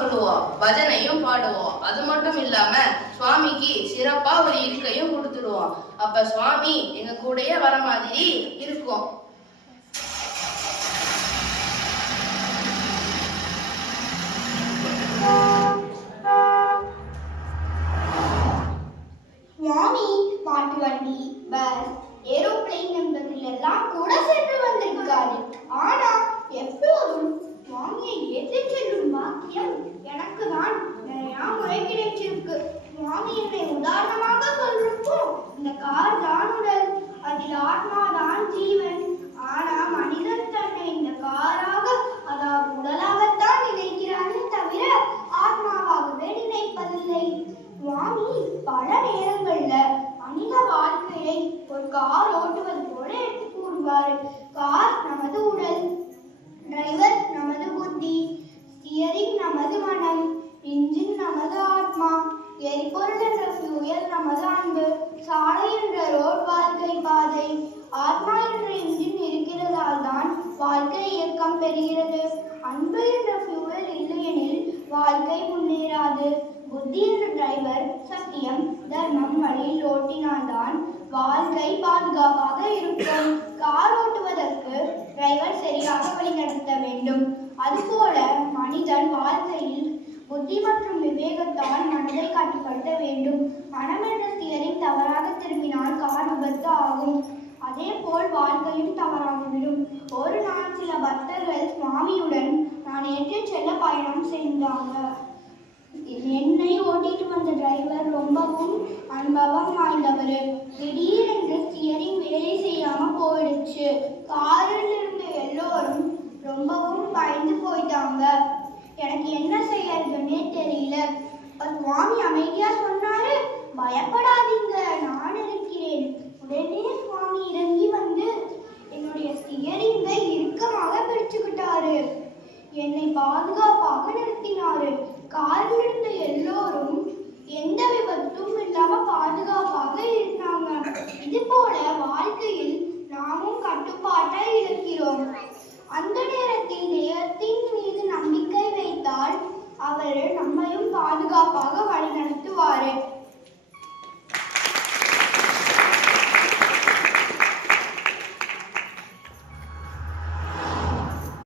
சொல்லுவோம், பஜனையும் பாடுவோம். அது மட்டும் இல்லாம சுவாமிக்கு சிறப்பா ஒரு இருக்கையும் கொடுத்துடுவோம். அப்ப சுவாமி எங்க கூடயே வர மாதிரி இருக்கும். சுவாமி மாட்டு வண்டி, பஸ், ஏரோப்ளேன் என்பதில் எல்லாம் கூட சென்று வந்திருக்காரு. ஆனா எப்போதும் சுவாமியை ஏற்றி செல்லும் பாக்கியம் எனக்கு தான் நிறைய முறை கிடைச்சிருக்கு. சுவாமி என்னை உதாரணமாக சொல்றப்போ இந்த கார் தான் உடல், அதில் ஆத்மா தான் ஜீவன். ஆனா மனிதன் தன்னை இந்த காராக, அதாவது உடலாகத்தான் நினைக்கிறானே தவிர ஆத்மாவாகவே நினைப்பதில்லை. சுவாமி பல நேரங்கள்ல மனித வாழ்க்கையை ஒரு கார் ஓட்டுவது போல எடுத்து கூறுவாரு. கார் நமது உடல், டிரைவர் நமது புத்தி, ஸ்டியரிங் நமது மனம், இன்ஜின் நமது ஆத்மா, எரிபொருள் என்ற ஃபியூயல் நமது அன்பு, சாலை என்ற ரோட் வாழ்க்கை பாதை. ஆத்மா என்ற இன்ஜின் இருக்கிறதால் தான் வாழ்க்கை இயக்கம் பெறுகிறது. அன்பு என்ற ஃபியூயல் இல்லையெனில் வாழ்க்கை முன்னேறாது. புத்தி என்ற டிரைவர் சத்தியம் தர்மம் வழியில் ஓட்டினால்தான் வாழ்க்கை பாதுகாப்பாக இருக்கும். கார் ஓட்டுவதற்கு டிரைவர் சரியாக வழிநடத்த வேண்டும். அதுபோல மனிதன் வாழ்க்கையில் புத்தி மற்றும் விவேகத்தால் மனதை கட்டுப்படுத்த வேண்டும். மனம் என்ற ஸ்டியரிங் தவறாக திரும்பினால் கார் விபத்து ஆகும். அதே போல் வாழ்க்கையும் தவறாகிவிடும். ஒரு நாள் சில பக்தர்கள் சுவாமியுடன் நான் ஏற்றி செல்ல பயணம் செய்தாங்க. என்னை ஓட்டிட்டு வந்த டிரைவர் ரொம்பவும் அனுபவம் வாய்ந்தவர். திடீரென்று ஸ்டியரிங் வேலை செய்யாம போயிடுச்சு. காரில் இருந்த எல்லோரும் ரொம்பவும் பயந்து போயிட்டாங்க. எனக்கு என்ன செய்யறதுன்னே தெரியல. சுவாமி அமைதியா சொன்னாரு, பயப்படாதீங்க, நான் இருக்கிறேன். உடனே சுவாமி இறங்கி வந்து என்னுடைய ஸ்டியரிங்கை இறுக்கமாக பிடிச்சுக்கிட்டாரு. என்னை பாதுகாப்பாக நிறுத்தினாரு. காரில் இருந்த எல்லோரும் எந்த விபத்தும் இல்லாம பாதுகாப்பாக இருந்தாங்க. இது போல வாழ்க்கையில் நாமும் கட்டுப்பாட்டை இழக்கிறோம். அந்த நேரத்தில் தெய்வத்தின் மீது நம்பிக்கை வைத்தால் அவர் நம்மையும் பாதுகாப்பாக வழிநடத்துவாரு.